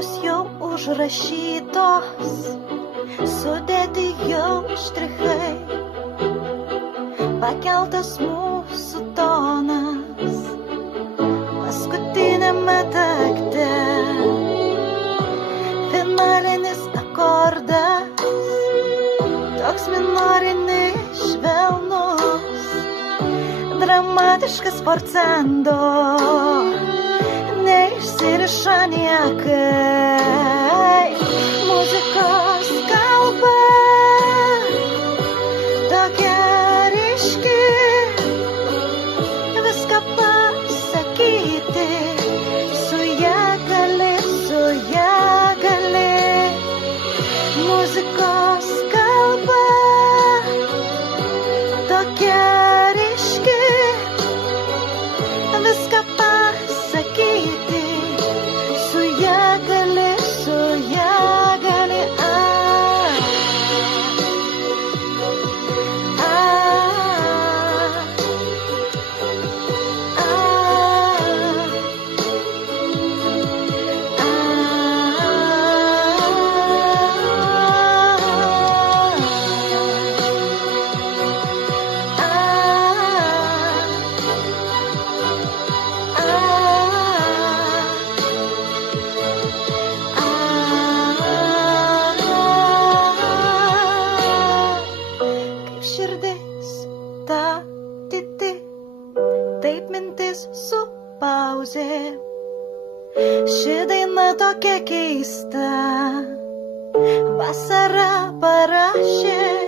datos jau užrašytos, sudėti jau štrichai, pakeltas mūsų tonas, paskutinėme takte, finalinis akordas, toks minorinis švelnus, dramatiškas forcendo, neišsiriša niekai, muzikos kalba, tokia ryški, viską pasakyti, su ja gali, muzikos kalba, tokia ryški, viską pasakyti, su ja gali, taip mintis su pauzė. Ši daina tokia keista, vasara parašė.